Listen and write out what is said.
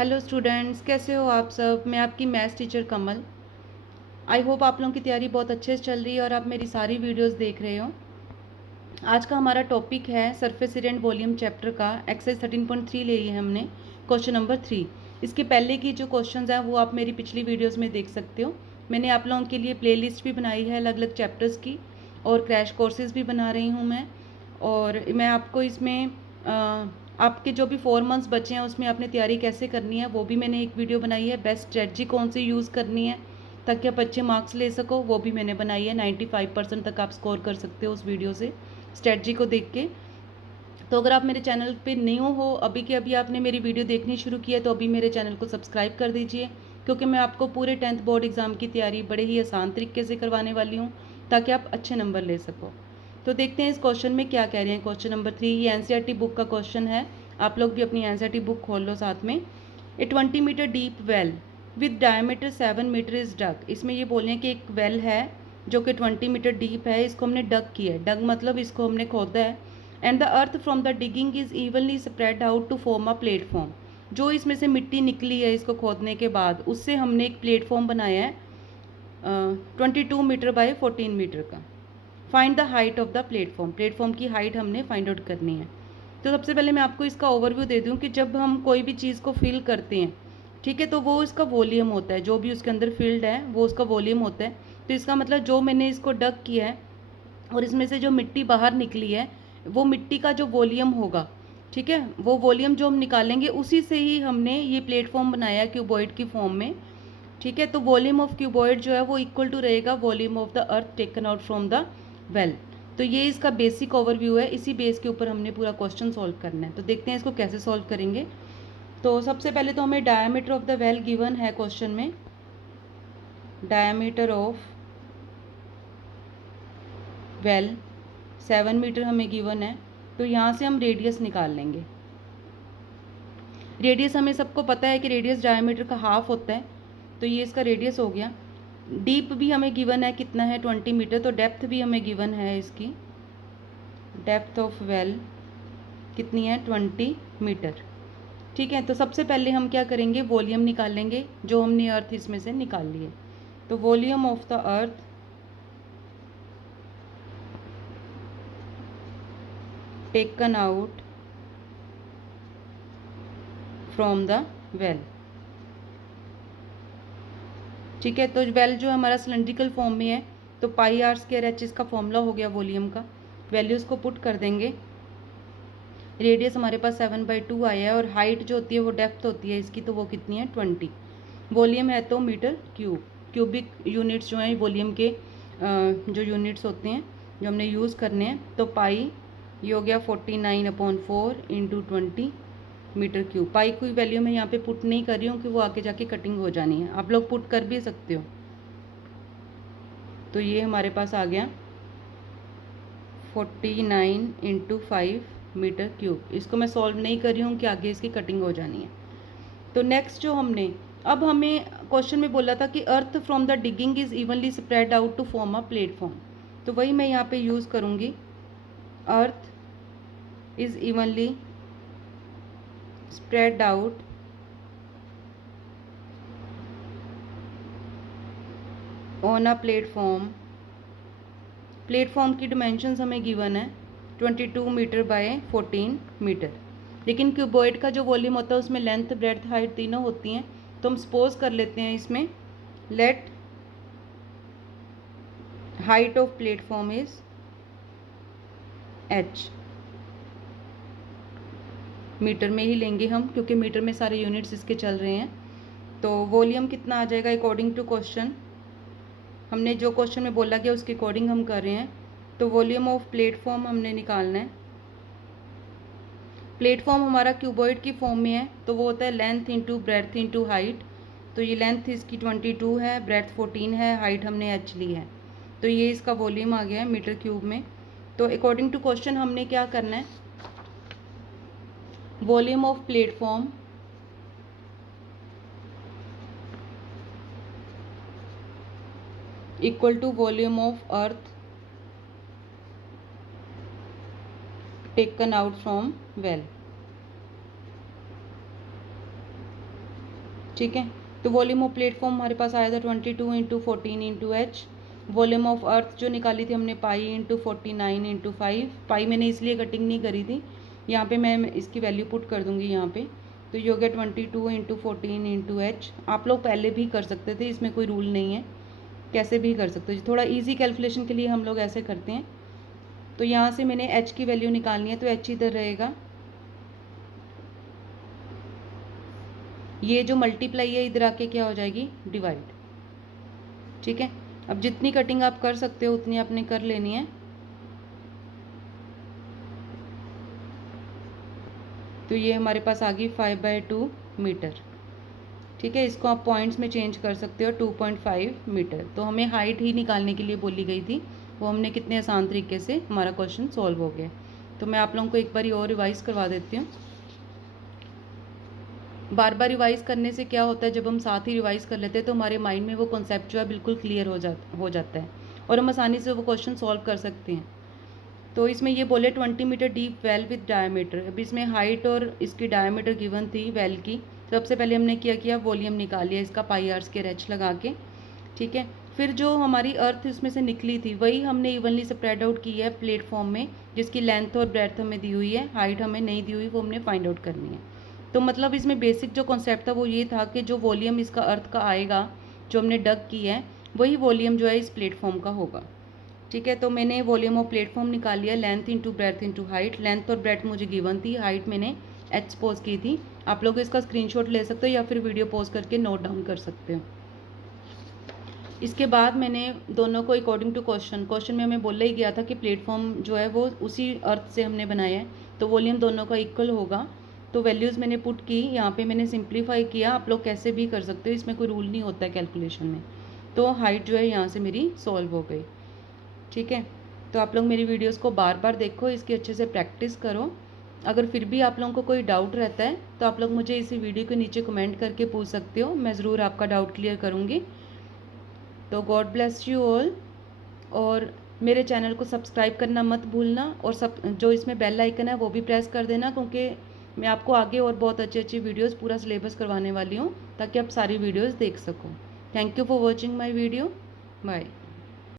Hello students, कैसे हो आप सब। मैं आपकी maths teacher Kamal. I hope आप लोगों की तैयारी बहुत अच्छे से चल रही है और आप मेरी सारी वीडियोस देख रहे हो। आज का हमारा टॉपिक है surface area and volume chapter का एक्सरसाइज 13.3 ले लिया है हमने, क्वेश्चन नंबर 3। इसके पहले की जो क्वेश्चंस हैं वो आप मेरी पिछली वीडियोज़ में देख सकते हो। मैंने आप लोगों के लिए प्ले लिस्ट भी बनाई है अलग अलग चैप्टर्स की, और क्रैश कोर्सेज भी बना रही हूँ मैं। और मैं आपको इसमें आपके जो भी 4 मंथ्स बचे हैं उसमें आपने तैयारी कैसे करनी है वो भी मैंने एक वीडियो बनाई है। बेस्ट स्ट्रेटजी कौन सी यूज़ करनी है ताकि आप अच्छे मार्क्स ले सको, वो भी मैंने बनाई है। 95% तक आप स्कोर कर सकते हो उस वीडियो से, स्ट्रेटजी को देख के। तो अगर आप मेरे चैनल पे न्यू हो, अभी के अभी आपने मेरी वीडियो देखनी शुरू की है, तो अभी मेरे चैनल को सब्सक्राइब कर दीजिए, क्योंकि मैं आपको पूरे 10th बोर्ड एग्ज़ाम की तैयारी बड़े ही आसान तरीके से करवाने वाली हूँ ताकि आप अच्छे नंबर ले सको। तो देखते हैं इस क्वेश्चन में क्या कह रहे हैं। क्वेश्चन नंबर 3 ये एनसीईआरटी बुक का क्वेश्चन है। आप लोग भी अपनी एनसीईआरटी बुक खोल लो साथ में। A 20 metre deep well with diameter 7 metre is dug. इसमें ये बोल रहे हैं कि एक वेल है जो कि 20 मीटर डीप है, इसको हमने डग किया है। डग मतलब इसको हमने खोदा है। And the earth from the digging is evenly spread out to form a platform. जो इसमें से मिट्टी निकली है इसको खोदने के बाद, उससे हमने एक प्लेटफॉर्म बनाया है 22 मीटर बाई 14 मीटर का। Find the height of the platform. Platform की हाइट हमने फाइंड आउट करनी है। तो सबसे पहले मैं आपको इसका ओवरव्यू दे दूँ कि जब हम कोई भी चीज़ को फिल करते हैं, ठीक है, तो वो इसका वॉल्यूम होता है। जो भी उसके अंदर फील्ड है वो उसका वॉल्यूम होता है। तो इसका मतलब जो मैंने इसको डग किया है और इसमें से जो मिट्टी बाहर निकली है, वो मिट्टी का जो वॉल्यूम होगा, ठीक है, वो वॉल्यूम जो हम निकालेंगे उसी से ही हमने ये प्लेटफॉर्म बनाया क्यूबॉइड की फॉर्म में। ठीक है, तो वॉल्यूम ऑफ क्यूबॉइड जो है वो इक्वल टू रहेगा volume of the earth taken out from the well. तो ये इसका बेसिक ओवरव्यू है। इसी बेस के ऊपर हमने पूरा क्वेश्चन सॉल्व करना है। तो देखते हैं इसको कैसे सॉल्व करेंगे। तो सबसे पहले तो हमें diameter of the well given है क्वेश्चन में। डायमीटर ऑफ वेल 7 मीटर हमें गिवन है। तो यहाँ से हम रेडियस निकाल लेंगे। रेडियस हमें सबको पता है कि रेडियस डायमीटर का हाफ होता है, तो ये इसका रेडियस हो गया। डीप भी हमें गिवन है कितना है, 20 मीटर। तो डेप्थ भी हमें गिवन है इसकी। डेप्थ ऑफ वेल कितनी है, 20 मीटर। ठीक है, तो सबसे पहले हम क्या करेंगे, वॉल्यूम निकालेंगे जो हमने अर्थ इसमें से निकाल लिए। तो volume of the earth taken out from the well. ठीक है, तो वेल जो हमारा सिलेंड्रिकल फॉर्म में है, तो पाई आर स्क्वायर एच इसका फॉर्मूला हो गया वॉल्यूम का। वैल्यूज़ को पुट कर देंगे। रेडियस हमारे पास 7/2 आया है, और हाइट जो होती है वो डेप्थ होती है इसकी, तो वो कितनी है, 20। वॉल्यूम है तो मीटर क्यूब। क्यूबिक यूनिट्स जो हैं वॉल्यूम के जो यूनिट्स होते हैं जो हमने यूज़ करने हैं, तो पाई ये हो गया 49/4 इंटू 20 मीटर क्यूब। पाई की वैल्यू मैं यहाँ पे पुट नहीं कर रही हूँ कि वो आगे जाके कटिंग हो जानी है, आप लोग पुट कर भी सकते हो। तो ये हमारे पास आ गया 49/5 मीटर क्यूब। इसको मैं सॉल्व नहीं कर रही हूँ कि आगे इसकी कटिंग हो जानी है। तो नेक्स्ट जो हमने, अब हमें क्वेश्चन में बोला था कि earth from the digging is evenly spread out to form a platform. तो वही मैं यहाँ पे यूज़ करूँगी। Earth is evenly spread out on a platform. Platform की डिमेंशंस हमें गिवन है 22 मीटर बाय 14 मीटर। लेकिन क्यूबॉइड का जो वॉल्यूम होता है उसमें लेंथ ब्रेड्थ हाइट तीनों होती हैं। तो हम सपोज कर लेते हैं इसमें, let height of platform is h। Metre में ही लेंगे हम क्योंकि मीटर में सारे यूनिट्स इसके चल रहे हैं। तो वॉल्यूम कितना आ जाएगा अकॉर्डिंग टू क्वेश्चन, हमने जो क्वेश्चन में बोला गया उसके अकॉर्डिंग हम कर रहे हैं। तो वॉल्यूम ऑफ प्लेटफॉर्म हमने निकालना है। प्लेटफॉर्म हमारा क्यूबॉइड की फॉर्म में है, तो वो होता है length into breadth into height. तो ये लेंथ इसकी 22 है, ब्रेड्थ 14 है, हाइट हमने h ली है। तो ये इसका वॉल्यूम आ गया है मीटर क्यूब में। तो अकॉर्डिंग टू क्वेश्चन हमने क्या करना है, volume of platform equal to volume of earth taken out from well. ठीक है। तो वॉल्यूम ऑफ प्लेटफॉर्म हमारे पास आया था 22 into 14 into H. Volume of अर्थ जो निकाली थी हमने पाई इंटू 49 इंटू 5। पाई मैंने इसलिए कटिंग नहीं करी थी, यहाँ पे मैं इसकी वैल्यू पुट कर दूँगी यहाँ पे। तो ये हो गया 22 इंटू 14 इंटू एच। आप लोग पहले भी कर सकते थे, इसमें कोई रूल नहीं है, कैसे भी कर सकते हो। थोड़ा ईजी कैलकुलेशन के लिए हम लोग ऐसे करते हैं। तो यहाँ से मैंने एच की वैल्यू निकालनी है, तो एच इधर रहेगा, ये जो मल्टीप्लाई है इधर आके क्या हो जाएगी, डिवाइड। ठीक है। अब जितनी कटिंग आप कर सकते हो उतनी आपने कर लेनी है। तो ये हमारे पास आ गई 5/2 मीटर। ठीक है, इसको आप पॉइंट्स में चेंज कर सकते हो, 2.5 मीटर। तो हमें हाइट ही निकालने के लिए बोली गई थी, वो हमने कितने आसान तरीके से हमारा क्वेश्चन सॉल्व हो गया। तो मैं आप लोगों को एक बार और रिवाइज़ करवा देती हूँ। बार बार रिवाइज़ करने से क्या होता है, जब हम साथ ही रिवाइज़ कर लेते हैं तो हमारे माइंड में वो कॉन्सेप्ट जो है बिल्कुल क्लियर हो जाता है और हम आसानी से वो क्वेश्चन सॉल्व कर सकते हैं। तो इसमें ये बोले 20 metre deep well with diameter. अब इसमें हाइट और इसकी डायमीटर गिवन थी वेल की। तो सबसे पहले हमने क्या किया, वॉल्यूम निकाल लिया इसका पाई आर स्क्वायर एच लगा के। ठीक है, फिर जो हमारी अर्थ इसमें से निकली थी वही हमने इवनली स्प्रेड आउट की है प्लेटफॉर्म में, जिसकी लेंथ और ब्रेथ हमें दी हुई है, हाइट हमें नहीं दी हुई, वो हमने फाइंड आउट करनी है। तो मतलब इसमें बेसिक जो कॉन्सेप्ट था वो ये था कि जो वॉल्यूम इसका अर्थ का आएगा, जो हमने डग की है, वही वॉल्यूम जो है इस प्लेटफॉर्म का होगा। ठीक है, तो मैंने वॉल्यूम ऑफ प्लेटफॉर्म निकाल लिया, length into breadth into height. Length और ब्रेथ मुझे गिवन थी, हाइट मैंने एच पोज की थी। आप लोग इसका स्क्रीनशॉट ले सकते हो या फिर वीडियो पॉज करके नोट डाउन कर सकते हो। इसके बाद मैंने दोनों को अकॉर्डिंग टू क्वेश्चन में हमें बोला ही गया था कि प्लेटफॉर्म जो है वो उसी अर्थ से हमने बनाया है, तो वॉल्यूम दोनों का इक्वल होगा। तो वैल्यूज़ मैंने पुट की, यहाँ पे मैंने सिंप्लीफाई किया। आप लोग कैसे भी कर सकते हो, इसमें कोई रूल नहीं होता है कैलकुलेशन में। तो हाइट जो है यहाँ से मेरी सॉल्व हो गई। ठीक है, तो आप लोग मेरी वीडियोस को बार बार देखो, इसकी अच्छे से प्रैक्टिस करो। अगर फिर भी आप लोगों को कोई डाउट रहता है तो आप लोग मुझे इसी वीडियो के नीचे कमेंट करके पूछ सकते हो, मैं ज़रूर आपका डाउट क्लियर करूँगी। तो गॉड ब्लेस यू ऑल, और मेरे चैनल को सब्सक्राइब करना मत भूलना, और सब जो इसमें बेल आइकन है वो भी प्रेस कर देना, क्योंकि मैं आपको आगे और बहुत अच्छी अच्छी वीडियोस पूरा सिलेबस करवाने वाली हूँ, ताकि आप सारी वीडियोस देख सको। Thank you for watching my video. Bye.